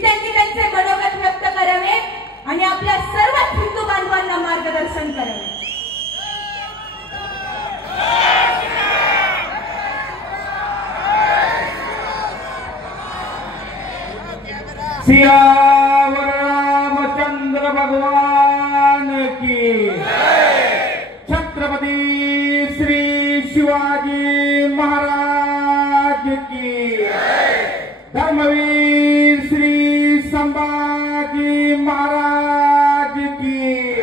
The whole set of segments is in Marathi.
त्यांनी त्यांचे मनोगत व्यक्त करावे आणि आपल्या सर्व हिंदू बांधवांना मार्गदर्शन करावे। सियावर रामचंद्र भगवान की, छत्रपती श्री शिवाजी महाराज की, धर्मवीर श्री संभाजी महाराज की,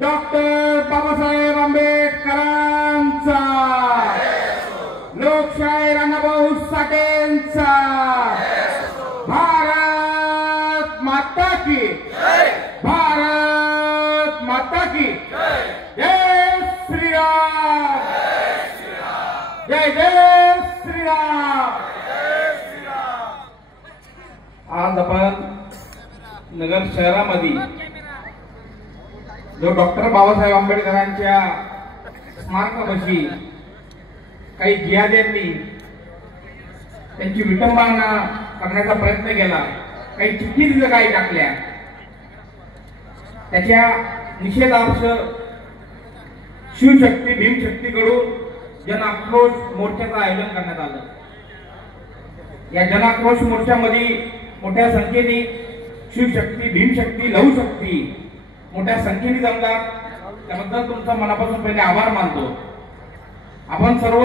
डॉक्टर बाबासाहेब आंबेडकरांचा, लोकशाहीर अण्णाभाऊ साठेंचा, भारत माता की, भारत माता की जय श्री राम, जय जय श्री राम। आज आपण नगर शहरामध्ये जो डॉक्टर बाबासाहेब आंबेडकरांच्या स्मारकापाशी काही जिहाद्यांनी त्यांची विटंबना करण्याचा प्रयत्न केला, काही चिठ्ठी तिथं काही टाकल्या, त्याच्या निषेधार्थ शिवशक्ती भीमशक्तीकडून जन आक्रोश मोर्चाचं आयोजन करण्यात आलं। या जन आक्रोश मोर्चामध्ये मोठ्या संख्येने शिवशक्ती भीमशक्ती लहूशक्ती मोठ्या संख्येने जमतात, त्याबद्दल तुमचा मनापासून पहिले आभार मानतो। आपण सर्व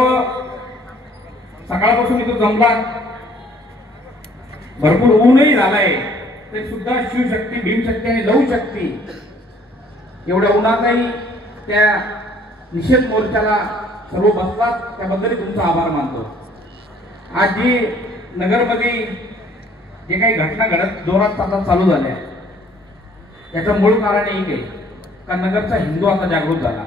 सकाळपासून इथं जमलात, भरपूर ऊनही झालाय, तरी सुद्धा शिवशक्ती भीमशक्ती आणि लहूशक्ती एवढ्या उन्हातही त्या निषेध मोर्चाला सर्व बसलात, त्याबद्दल तुमचा आभार मानतो। आज जी नगरमध्ये जे काही घटना घडत जोरात आता चालू झाल्या, याचं मूळ कारण एक आहे का नगरचा हिंदू आता जागृत झाला।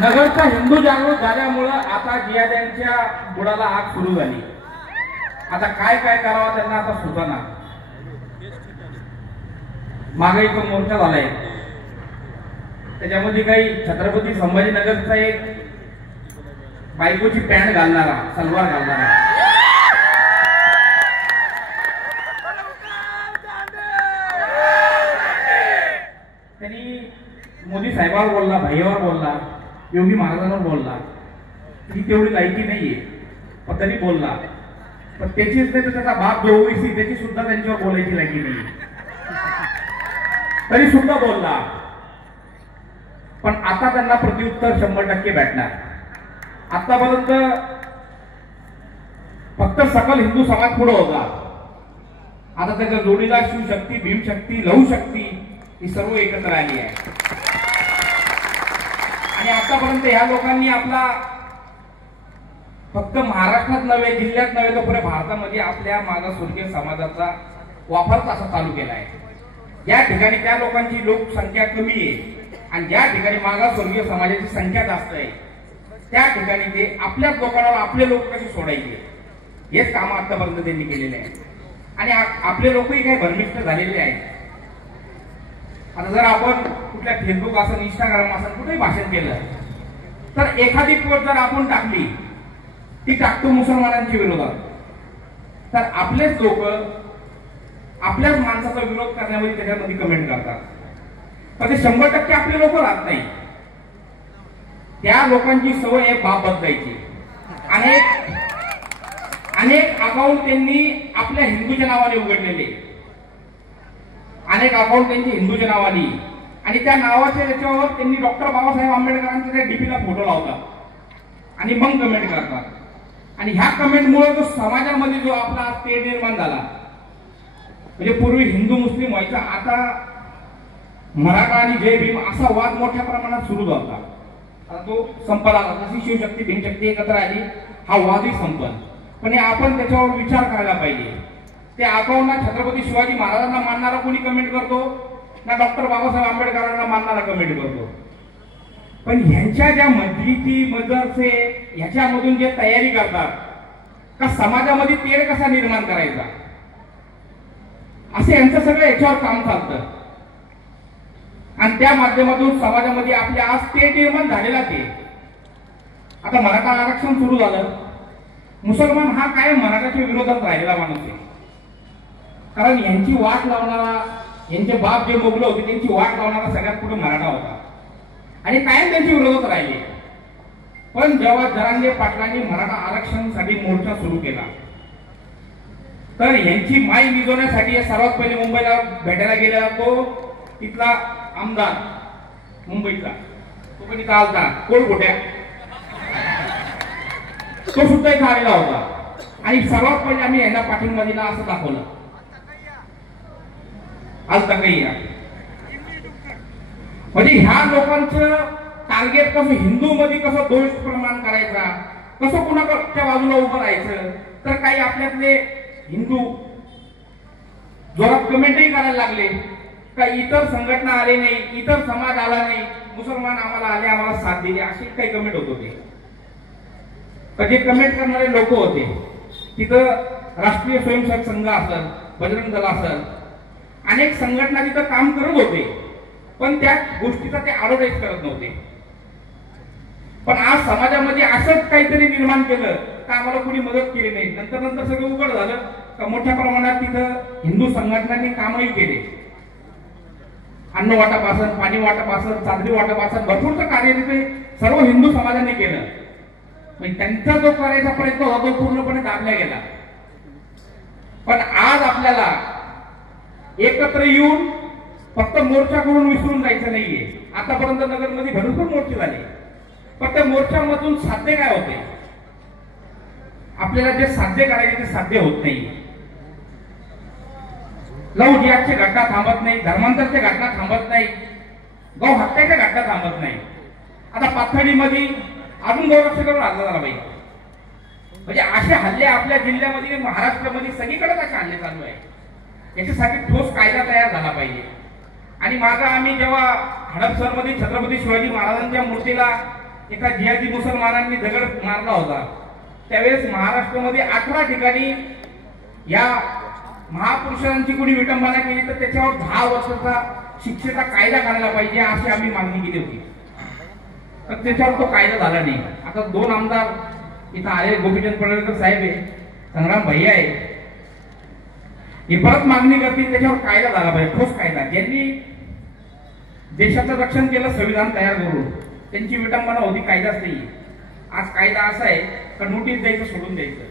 नगरचा हिंदू जागृत झाल्यामुळं आता जिहाद्यांच्या बुडाला आग सुरू झाली। आता काय काय करावं त्यांना आता सुचना। मागे एक मोर्चा झालाय, त्याच्यामध्ये काही छत्रपती संभाजीनगरचा एक बायकोची पॅन्ट घालणारा, सलवार घालणारा, त्यांनी मोदी साहेबांवर बोलला, भाईवर बोलला, योगी महाराजांवर बोलला, ती तेवढी लायकी नाहीये, पण तरी बोलला। पण त्याचीच नाही तर त्याचा बाप जो ओबीसी त्याची सुद्धा त्यांच्यावर बोलायची लायकी नाही, तरी सुद्धा बोलला। पण आता त्यांना प्रत्युत्तर 100% भेटणार। आतापर्यंत फक्त सकल हिंदू समाज पुढे होता, आता त्याच्या जोडीला शिवशक्ती भीमशक्ती लहूशक्ती ही सर्व एकत्र आली आहे। आणि आतापर्यंत या लोकांनी आपला फक्त महाराष्ट्रात नव्हे, जिल्ह्यात नव्हे, तर पुऱ्या भारतामध्ये आपल्या मागासवर्गीय समाजाचा वापर असा चालू केला आहे। ज्या ठिकाणी त्या लोकांची लोकसंख्या कमी आहे आणि ज्या ठिकाणी मागासवर्गीय समाजाची संख्या जास्त आहे, त्या ठिकाणी ते आपल्याच लोकांवर आपले लोक कसे सोडायचे हेच काम आतापर्यंत त्यांनी केलेले आहे। आणि आपले लोकही काही भरमिष्ट झालेले आहेत। आता जर आपण कुठल्या फेसबुक असेल, इंस्टाग्राम असेल, कुठेही भाषण केलं तर एखादी पोस्ट जर आपण टाकली, ती टाकतो मुसलमानांच्या विरोधात, तर आपलेच लोक आपल्याच माणसाचा विरोध करण्यामध्ये त्याच्यामध्ये कमेंट करतात। पण ते 100% आपले लोक राहत नाही, त्या लोकांची सवय आहे बाप बदलायची। अनेक अकाउंट त्यांनी आपल्या हिंदूच्या नावाने उघडलेले, अनेक अकाउंट त्यांची हिंदूच्या नावाने, आणि त्या नावाच्या त्याच्यावर त्यांनी डॉक्टर बाबासाहेब आंबेडकरांच्या त्या डीपीला फोटो लावतात आणि मग कमेंट करतात। आणि ह्या कमेंटमुळे जो समाजामध्ये जो आपला तेढ निर्माण झाला, म्हणजे पूर्वी हिंदू मुस्लिम व्हायचा, आता मराठा आणि जय भीम असा वाद मोठ्या प्रमाणात सुरू झाला। आता तो संपला, जशी शिवशक्ती भीमशक्ती एकत्र आली, हा वादही संपला। पण आपण त्याच्यावर विचार करायला पाहिजे। त्या अकाउंटला छत्रपती शिवाजी महाराजांना मानणारा कोणी कमेंट करतो ना, डॉक्टर बाबासाहेब आंबेडकरांना मानणारा कमेंट करतो। पण ह्यांच्या ज्या मस्जिदी मदरसे ह्याच्यामधून जे तयारी करतात का समाजामध्ये तेढ कसा निर्माण करायचा, असे यांचं सगळं याच्यावर काम चालतं। आणि त्या माध्यमातून समाजामध्ये आपल्या आज तेढ निर्माण झालेला ते। आता मराठा आरक्षण सुरू झालं, मुसलमान हा काय मराठाच्या विरोधात राहिलेला माणूस आहे. कारण यांची वाट लावणारा, यांचे बाप जे मोगलं होते त्यांची वाट लावणारा सगळ्यात पुढे मराठा होता आणि कायम त्यांच्या विरोधात राहिले. पण जेव्हा जरांगे पाटलांनी मराठा आरक्षणासाठी मोर्चा सुरू केला तर यांची माई निजवण्यासाठी सर्वात पहिले मुंबईला भेटायला गेला तो तिथला आमदार मुंबईचा, तो पण इथं आलता कोळकोट्या, तो सुद्धा इथं आलेला होता. आणि सर्वात पहिले आम्ही यांना पाठिंबा दिला असं दाखवलं. आज काही म्हणजे ह्या लोकांचं टार्गेट कसं हिंदू मध्ये कसं दोष प्रमाण करायचा, कसं कुणाच्या बाजूला उभं राहायचं. तर काही आपल्यातले हिंदू जोरात कमेंटही करायला लागले का इतर संघटना आले नाही, इतर समाज आला नाही, मुसलमान आम्हाला आले, आम्हाला साथ दिली, असे काही कमेंट होत होते. तर जे कमेंट करणारे लोक होते तिथं राष्ट्रीय स्वयंसेवक संघ असेल, बजरंग दल असेल, अनेक संघटना तिथं काम करत होते, पण त्या गोष्टीचा ते ऍडव्हर्टाईज करत नव्हते. पण आज समाजामध्ये असंच काहीतरी निर्माण केलं का आम्हाला कोणी मदत केली नाही. नंतर नंतर सगळं उघड झालं का मोठ्या प्रमाणात तिथं हिंदू संघटनांनी कामही केले. अन्न वाटपासन, पाणी वाटपासन, चादरी वाटपासन भरपूरचं कार्य तिथे सर्व हिंदू समाजाने केलं. म्हणजे त्यांचा जो करायचा प्रयत्न होता तो पूर्णपणे दाबला गेला. पण आज आपल्याला एकत्र येऊन फक्त मोर्चा करून विसरून जायचं नाहीये. आतापर्यंत नगरमध्ये भरपूर मोर्चे झाले, पण त्या मोर्चामधून साध्य काय होते? आपल्याला जे साध्य करायचे ते साध्य होत नाही. लव जिहादची घटना थांबत नाही, धर्मांतरच्या घटना थांबत नाही, गौ हत्याच्या घटना थांबत नाही. आता पाथर्डीमध्ये अजून गौरक्षकावर हल्ला झाला पाहिजे. म्हणजे असे हल्ले आपल्या जिल्ह्यामध्ये, महाराष्ट्रामध्ये सगळीकडे असे हल्ले चालू आहे. याच्यासाठी ठोस कायदा तयार झाला पाहिजे. आणि मागे आम्ही जेव्हा हडपसरमध्ये छत्रपती शिवाजी महाराजांच्या मूर्तीला एका जिहादी मुसलमानांनी दगड मारला होता, त्यावेळेस महाराष्ट्रामध्ये 18 ठिकाणी या महापुरुषांची कोणी विटंबना केली तर त्याच्यावर 10 वर्षाचा शिक्षेचा कायदा करायला पाहिजे अशी आम्ही मागणी केली होती. तर त्याच्यावर तो कायदा झाला नाही. आता 2 आमदार इथं आले, गोपीचंद पडळकर साहेब आहे, संग्राम भैया आहे, ही परत मागणी करतील त्याच्यावर कायदा झाला पाहिजे, ठोस कायदा. ज्यांनी देशाचं रक्षण केलं संविधान तयार करून, त्यांची विटंबना होती, कायदाच नाही. आज कायदा असा आहे का नोटीस द्यायचं, सोडून द्यायचं.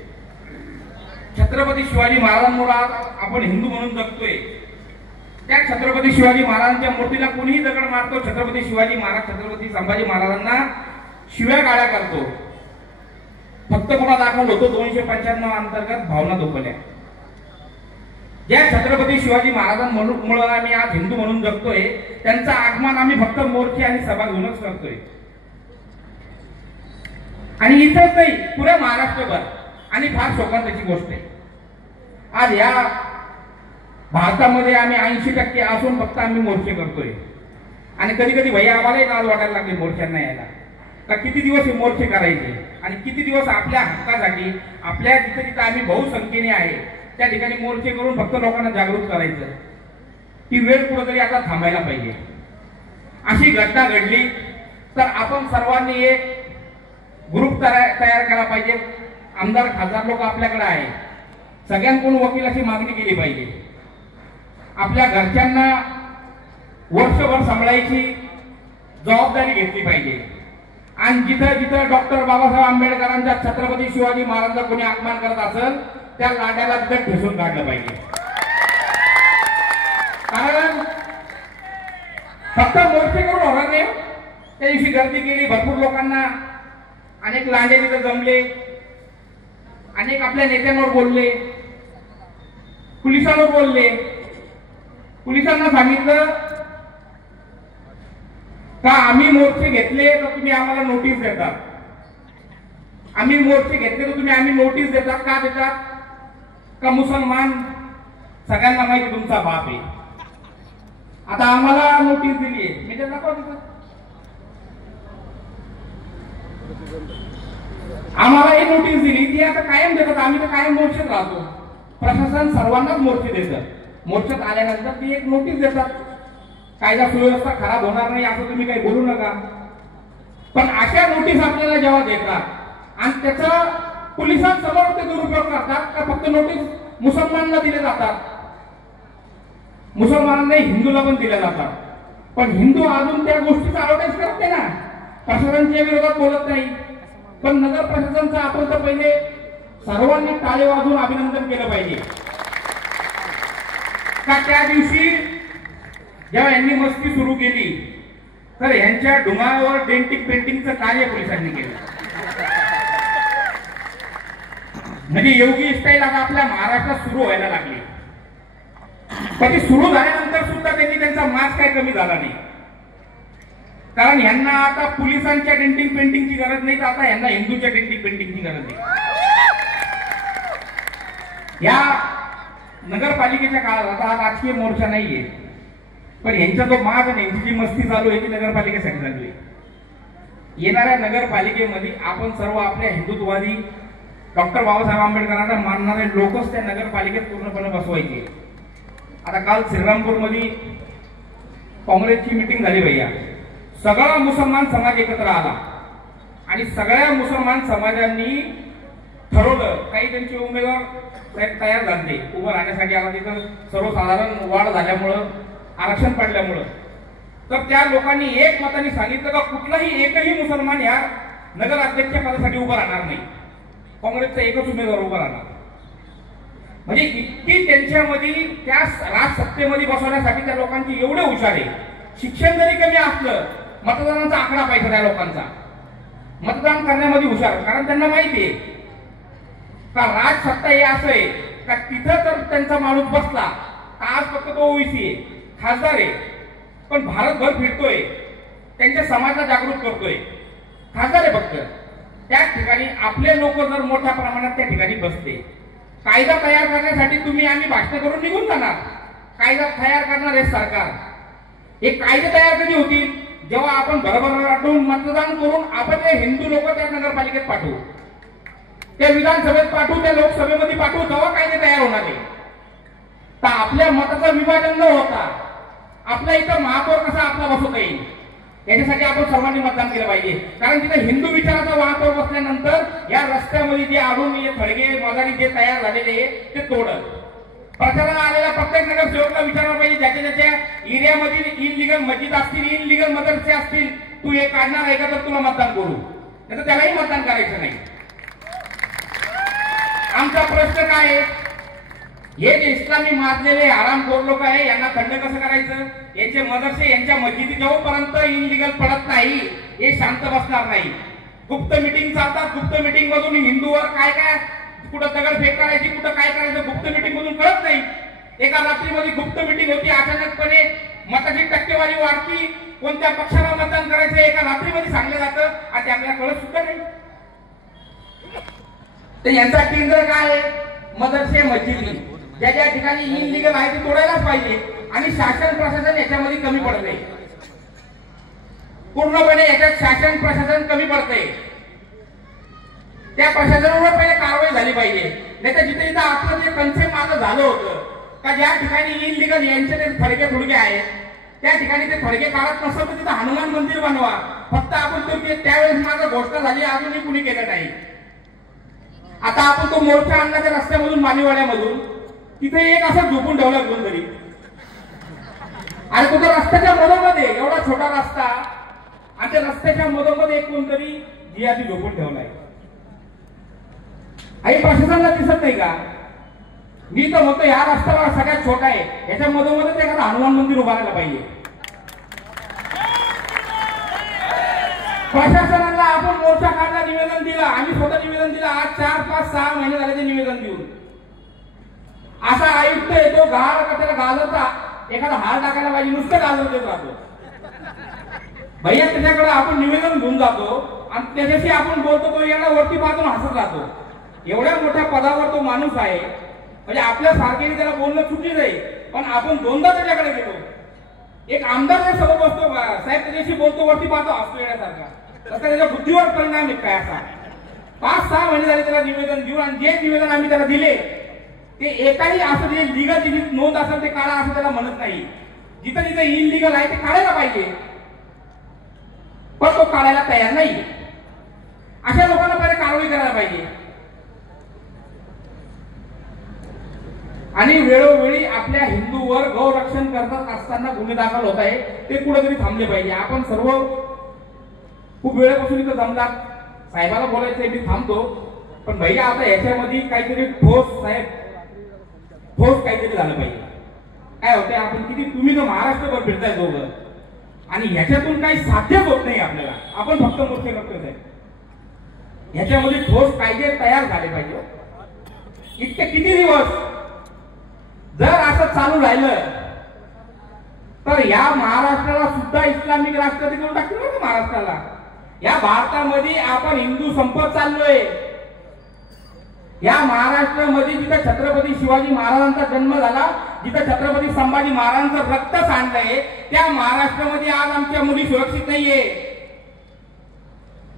छत्रपती शिवाजी महाराजांमुळे आपण हिंदू म्हणून जगतोय. त्या छत्रपती शिवाजी महाराजांच्या मूर्तीला कोणीही दगड मारतो, छत्रपती शिवाजी महाराज, छत्रपती संभाजी महाराजांना शिव्या गाड्या करतो. फक्त कोणा दाखल होतो 295 अंतर्गत भावना दुखवल्या. ज्या छत्रपती शिवाजी महाराजांमुळे आम्ही आज हिंदू म्हणून जगतोय, त्यांचं आगमन आम्ही फक्त मोर्चे आणि सभा घेऊनच करतोय. आणि इथंच नाही, पुऱ्या महाराष्ट्रभर. आणि फार शोकांताची गोष्ट आहे, आज या भारतामध्ये आम्ही 80% असून फक्त आम्ही मोर्चे करतोय. आणि कधी कधी भैया आम्हालाही लाज वाटायला लागली मोर्चांना यायला. का किती दिवस हे मोर्चे करायचे आणि किती दिवस आपल्या हक्कासाठी, आपल्या जिथे जिथे आम्ही बहुसंख्येने आहे त्या ठिकाणी मोर्चे करून फक्त लोकांना जागृत करायचं. ती वेळ कुठेतरी आता थांबायला पाहिजे. अशी घटना घडली तर आपण सर्वांनी एक ग्रुप तयार केला पाहिजे. आमदार खासदार लोक आपल्याकडे आहे, सगळ्यांकडून वकिलाची मागणी केली पाहिजे. आपल्या घरच्यांना वर्षभर सांभाळायची जबाबदारी घेतली पाहिजे. आणि जिथं जिथं डॉक्टर बाबासाहेब आंबेडकरांच्या, छत्रपती शिवाजी महाराजांचा कोणी अपमान करत असेल त्या लाड्याला तिथं ठेसून काढलं पाहिजे. कारण फक्त मोर्चे करून होणार नाही. त्या दिवशी गर्दी केली, भरपूर लोकांना, अनेक लांडे तिथे जमले, अनेक आपल्या नेत्यांवर बोलले, पोलिसांवर बोलले. पोलिसांना सांगितलं का आम्ही मोर्चे घेतले तर तुम्ही आम्हाला नोटीस देतात, आम्ही मोर्चे घेतले तर तुम्ही आम्ही नोटीस देतात. का देतात? का मुसलमान सगळ्यांना माहिती तुमचा बाप आहे. आता आम्हाला नोटीस दिली आहे, मी त्याला दाखवतो. आम्हाला एक नोटीस दिली, ती आता कायम देतात. आम्ही तर कायम मोर्चेत राहतो. प्रशासन सर्वांनाच मोर्चे देतं. मोर्चात आल्यानंतर ती एक नोटीस देतात, कायदा सुव्यवस्था खराब होणार नाही असं तुम्ही काही बोलू नका. पण अशा नोटीस आपल्याला जेव्हा देतात आणि त्याचा पोलिसांसमोर ते दुरुपयोग करतात का फक्त नोटीस मुसलमानांना दिले जातात? मुसलमानांना हिंदूला पण दिल्या जातात, पण हिंदू अजून त्या गोष्टीचा ऍडव्हर्टाईज करत नाही ना, प्रशासनाच्या विरोधात बोलत नाही. पण नगर प्रशासनाचं आपण तर पहिले सर्वांनी टाळे वाजवून अभिनंदन केलं पाहिजे का त्या दिवशी जेव्हा यांनी मस्ती सुरू केली तर यांच्या डोंगरावर डेंटिंग पेंटिंगचं कार्य पोलिसांनी केलं. म्हणजे योगी स्टाईल आता आपल्या महाराष्ट्रात सुरू व्हायला लागली. पण ती सुरू झाल्यानंतर सुद्धा त्यांनी त्यांचा मार्क्स काही कमी झाला नाही, कारण यांना आता पोलिसांच्या डेंटिंग पेंटिंगची गरज नाही, तर आता यांना हिंदूच्या डेंटिंग पेंटिंगची गरज नाही. या नगरपालिकेच्या काळात आता हा राजकीय मोर्चा नाहीये, पण यांचा जो माज आणि यांची जी मस्ती चालू आहे ती नगरपालिकेसाठी चालू आहे. येणाऱ्या नगरपालिकेमध्ये आपण सर्व आपल्या हिंदुत्ववादी डॉक्टर बाबासाहेब आंबेडकरांना मानणारे लोकच त्या नगरपालिकेत पूर्णपणे बसवायचे. आता काल श्रीरामपूरमध्ये काँग्रेसची मिटिंग झाली भैया, सगळा मुसलमान समाज एकत्र आला आणि सगळ्या मुसलमान समाजांनी ठरवलं, काही त्यांचे उमेदवार तयार झाले उभं राहण्यासाठी. आता तिथं सर्वसाधारण वाढ झाल्यामुळं, आरक्षण पडल्यामुळं, तर त्या लोकांनी एक मताने सांगितलं का कुठलाही एकही मुसलमान या नगर अध्यक्ष पदासाठी उभं राहणार नाही, काँग्रेसचा एकच उमेदवार उभा राहणार. म्हणजे इतकी त्यांच्यामध्ये त्या राजसत्तेमध्ये बसवण्यासाठी त्या लोकांची एवढे हुशार आहे. शिक्षण जरी कमी असलं, मतदानाचा आकडा पाहिजे त्या लोकांचा, मतदान करण्यामध्ये हुशार, कारण त्यांना माहिती आहे का राजसत्ता हे असं आहे का तिथं तर त्यांचा माणूस बसला, आज फक्त तो ओबीसी आहे, खासदार आहे, पण भारतभर फिरतोय, त्यांच्या समाजाला जागृत करतोय, खासदार आहे फक्त. त्या ठिकाणी आपले लोक जर मोठ्या प्रमाणात त्या ठिकाणी बसते, कायदा तयार करण्यासाठी तुम्ही आम्ही भाषण करून निघून जाणार. कायदा तयार करणार आहे सरकार. हे कायदे तयार कधी होतील? जेव्हा आपण बरोबर वाटून मतदान करून आपण ते हिंदू लोक त्या नगरपालिकेत पाठवू, त्या विधानसभेत पाठवू, त्या लोकसभेमध्ये पाठवू, तेव्हा कायदे तयार होणार आहे. तर आपल्या मताचं विभाजन न होता आपल्या इथं महापौर कसा आपला बसवता येईल याच्यासाठी आपण सर्वांनी मतदान केलं पाहिजे. कारण तिथे हिंदू विचाराचा महापौर बसल्यानंतर या रस्त्यामध्ये जे आढळून थडगे मजारी जे तयार झालेले ते तोडत. प्रचाराला आलेल्या प्रत्येक नगरसेवकला विचारलं पाहिजे, ज्याच्या ज्याच्या एरियामध्ये इनलिगल मस्जिद असतील, इनलिगल मदरसे असतील, तू हे काढणार आहे का तर तुला मतदान करू, नाही तर त्यालाही मतदान करायचं नाही. आमचा प्रश्न काय आहे, हे जे इस्लामी माजलेले आरामखोर लोक आहे यांना थंड कसं करायचं? यांचे मदरसे, यांच्या मस्जिदी जोपर्यंत इनलिगल पडत नाही हे शांत बसणार नाही. गुप्त मिटिंग चालतात, गुप्त मिटिंग मधून हिंदूवर काय काय कुठं दगडफेक करायची, कुठं काय करायचं गुप्त मिटिंग मधून कळत नाही. एका रात्रीमध्ये गुप्त मिटिंग होती, अचानकपणे मताची टक्केवारी वाढती, कोणत्या पक्षाला मतदान करायचं एका रात्रीमध्ये सांगलं जातं आणि ते आपल्याला कळत सुद्धा नाही. तर यांचा केंद्र काय आहे? मदरसे, मस्जिदी. ज्या ज्या ठिकाणी इनलिगल आहे ते तोडायलाच पाहिजे आणि शासन प्रशासन याच्यामध्ये कमी पडते, पूर्णपणे याच्यात शासन प्रशासन कमी पडते. त्या प्रशासनावर पहिले कारवाई झाली पाहिजे. नाही तर जिथे जिथे आपलं जे कन्सेप्ट माझं झालं होतं का ज्या ठिकाणी इनलिगल यांचे ते थडगे थोडगे आहेत त्या ठिकाणी ते थडगे काढत नसतं तर तिथं हनुमान मंदिर बनवा. फक्त आपण तो त्यावेळेस माझं घोषणा झाली, अजूनही कुणी केलं नाही. आता आपण तो मोर्चा आणला त्या रस्त्यामधून मालीवाड्यामधून, तिथे एक असं झोपून ठेवलं कोणतरी, आणि तो रस्त्याच्या मधोमध्ये एवढा छोटा रस्ता आणि त्या रस्त्याच्या मधोमध्ये एक कोणतरी जियाची झोपून ठेवलाय. आई प्रशासनाला दिसत नाही का? मी तर म्हणतो ह्या रस्त्याला सगळ्यात छोटा आहे, याच्या मधोमध्येच एखादा हनुमान मंदिर उभारायला पाहिजे. प्रशासनाला आपण मोर्चा काढला, निवेदन दिलं, आम्ही स्वतः निवेदन दिलं. आज 4, 5, 6 महिने झाले ते निवेदन देऊन. असा आयुक्त येतो घाल का त्याला गाजरचा एखादा हार टाकायला पाहिजे, नुसतं गाजर देत राहतो भैया. त्याच्याकडे आपण निवेदन घेऊन जातो आणि त्याच्याशी आपण बोलतो, तो याला वरती पाहतो हसत राहतो. एवढ्या मोठ्या पदावर तो माणूस आहे, म्हणजे आपल्या सारखेने त्याला बोलणं चुकीच आहे. पण आपण दोनदा त्याच्याकडे गेलो, एक आमदार समोर बसतो साहेब, त्याच्याशी बोलतो, वरती पाहतो हसतो येण्यासारखा. तसं त्याच्या बुद्धीवर परिणाम आहे काय असा. 5-6 महिने झाले त्याला निवेदन देऊन, आणि जे निवेदन आम्ही त्याला दिले ते एकाही असं जे लिगल जी नोंद असेल ते काढा असं त्याला म्हणत नाही. जिथं जिथं इनलिगल आहे ते काढायला पाहिजे, पण तो काढायला तयार नाही. अशा लोकांना पहिले कारवाई करायला पाहिजे. आणि वेळोवेळी आपल्या हिंदूवर गौरक्षण करत असताना गुन्हे दाखल होत आहे, ते कुठेतरी थांबले पाहिजे. आपण सर्व खूप वेळेपासून इथं जमलात, साहेबाला बोलायचंय, मी थांबतो. पण भैया आता याच्यामध्ये काहीतरी ठोस साहेब, ठोस काहीतरी झालं पाहिजे. काय होतंय, आपण किती, तुम्ही तर महाराष्ट्रभर फिरताय दोघं, आणि ह्याच्यातून काही साध्यच होत नाही आपल्याला. आपण फक्त मोठे करतोय साहेब. ह्याच्यामध्ये ठोस कायदे तयार झाले पाहिजे. इतके किती दिवस जर असं चालू राहिलं तर या महाराष्ट्राला सुद्धा इस्लामिक राष्ट्र करून टाकतील ना. महाराष्ट्राला, या भारतामध्ये आपण हिंदू संपत चाललोय. या महाराष्ट्रामध्ये जिथे छत्रपती शिवाजी महाराजांचा जन्म झाला, जिथे छत्रपती संभाजी महाराजांचं रक्त सांडलंय, त्या महाराष्ट्रामध्ये आज आमच्या मुली सुरक्षित नाहीये.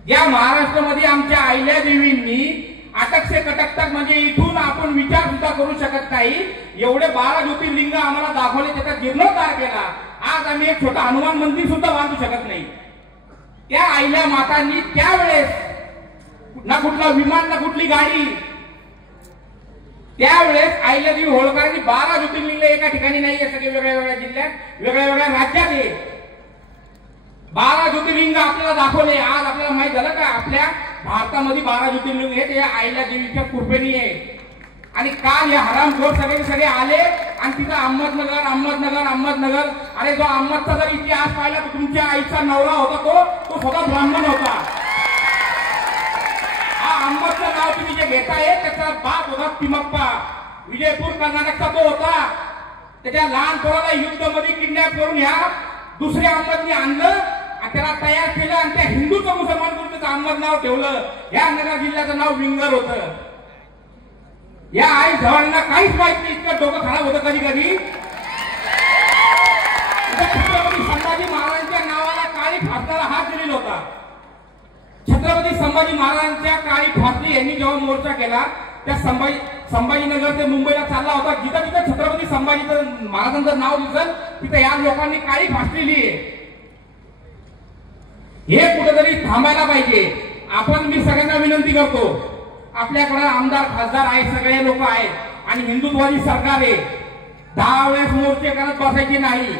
या महाराष्ट्रामध्ये आमच्या आईल्या देवींनी अटक से कटक तक, म्हणजे इथून आपण विचार सुद्धा करू शकत नाही, एवढे 12 ज्योतिर्लिंग आम्हाला दाखवले, त्याचा जीर्णोद्धार केला. आज आम्ही एक छोटा हनुमान मंदिर सुद्धा बांधू शकत नाही. त्या आईल्या मातांनी त्यावेळेस ना कुठला विमान ना कुठली गाडी, त्यावेळेस आईल्या देवी होळकरांनी 12 ज्योतिर्लिंग एका ठिकाणी नाहीये, सगळे वेगळ्या वेगळ्या जिल्ह्यात, वेगळ्या वेगळ्या राज्यात आहे. 12 ज्योतिर्लिंग आपल्याला दाखवले. आज आपल्याला माहित झालं का आपल्या भारतामध्ये 12 ज्योतिर्लिंग आहेत, या आईल्या देवीच्या कृपेने आहे. आणि काल हे हरामखोर सगळे आले आणि तिथं अहमदनगर. अरे जो अहमदचा जर इतिहास पाहिला तर तुमच्या आईचा नवरा होता, तो स्वतः ब्राह्मण होता. हा अहमदचं नाव तुम्ही जे घेताय, त्याचा बाप होता तिमप्पा, विजयपूर कर्नाटकचा तो होता. त्याच्या लहान पोराला युद्धामध्ये किडनॅप करून ह्या दुसऱ्या अहमदने आणलं, त्याला तयार केलं आणि त्या हिंदूचं मुसलमान करून त्याचं अहमद नाव ठेवलं. या नगर जिल्ह्याचं नाव विंगर होतं. या आई जवानांना काहीच माहित नाही, इतकं डोकं खराब होतं कधी कधी. छत्रपती संभाजी महाराजांच्या नावाला काळी फासणारा हात दिलेला होता. छत्रपती संभाजी महाराजांच्या काळी फासली यांनी जेव्हा मोर्चा केला, त्या संभाजीनगर ते मुंबईला चालला होता. जिथं जिथं छत्रपती संभाजी महाराजांचं नाव दिसल तिथं या लोकांनी काळी फासलेली आहे. हे कुठेतरी थांबायला पाहिजे. मी सगळ्यांना विनंती करतो, आपल्याकडे आमदार खासदार आहे, सगळे लोक आहेत आणि हिंदुत्ववादी सरकार आहे. 10 वेळेस मोर्चे करत बसायचे नाही.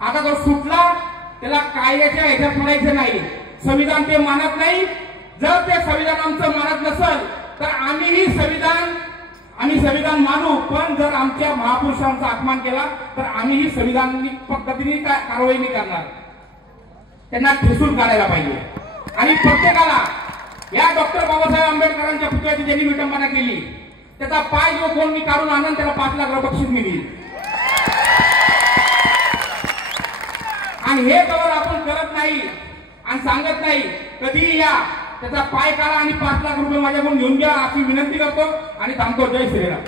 आता तो सुटला त्याला कायद्याच्या ह्याच्यात पडायचं नाही. संविधान ते मानत नाही. जर ते संविधान आमचं मानत नसेल तर आम्ही संविधान मानू, पण जर आमच्या महापुरुषांचा अपमान केला तर आम्हीही संविधानिक पद्धतीने कारवाई नाही करणार. त्यांना ठेसून काढायला पाहिजे. आणि प्रत्येकाला या डॉक्टर बाबासाहेब आंबेडकरांच्या पुतळ्याची ज्यांनी विटंबना केली त्याचा पाय जो कोण मी काढून आणन त्याला 5 लाख रुपये बक्षीस मिळेल. आणि हे जवळ आपण करत नाही आणि सांगत नाही, कधीही या त्याचा पाय काढा आणि 5 लाख रुपये माझ्याकडून घेऊन घ्या अशी विनंती करतो आणि थांबतो. जय श्रीराम.